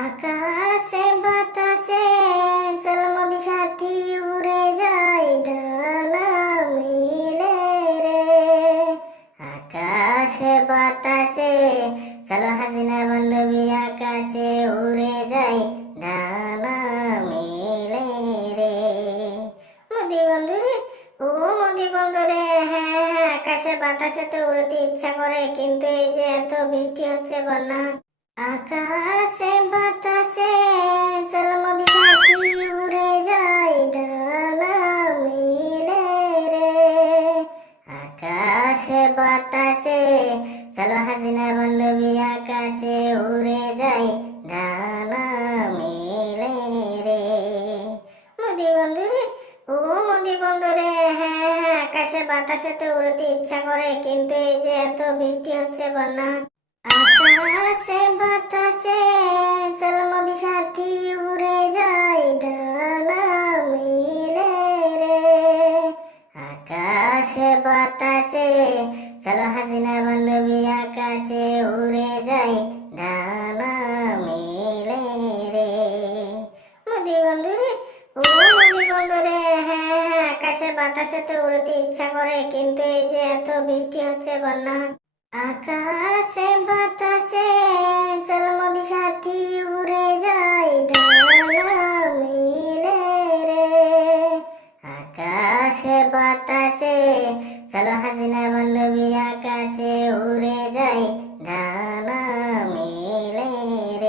আকাশে বাতাসে চল মোদি সাথী উড়ে যাই ডানা মিলে রে। আকাশে বাতাসে চলো হাসিনা বান্ধবী আকাশে উড়ে যাই ডানা মিলে রে। মোদি বন্ধু রে, ও মোদি বন্ধু রে, হ্যাঁ হ্যাঁ আকাশে বাতাসে তো উড়তে ইচ্ছা করে, কিন্তু এই যে এত বৃষ্টি হচ্ছে, বন্যা হচ্ছে। আকাশে বাতাসে চল মোদি সাথী উড়ে যাই ডানা মিলে রে। আকাশে বাতাসে চলো হাসিনা বান্ধবী আকাশে উড়ে যাই ডানা মিলে রে। মোদি বন্ধু রে, ও মোদি বন্ধু রে, হ্যাঁ হ্যাঁ আকাশে বাতাসে তো উড়তে ইচ্ছা করে, কিন্তু এই যে এত বৃষ্টি হচ্ছে, বন্যা হচ্ছে। আকাশে বাতাসে চল মোদি সাথী উড়ে যাই ডানা মিলে রে। আকাশে বাতাসে চলো হাসিনা বান্ধবী আকাশে উড়ে যাই ডানা মিলে রে। মোদি বন্ধু রে, ও মোদি বন্ধু রে, হ্যাঁ হ্যাঁ আকাশে বাতাসে তো উড়তে ইচ্ছা করে, কিন্তু এই যে এত বৃষ্টি হচ্ছে, বন্যা হচ্ছে। আকাশে বাতাসে চল মোদি সাথী উড়ে যাই ডানা মিলে রে। আকাশে বাতাসে চলো হাসিনা বান্ধবী আকাশে উড়ে যাই ডানা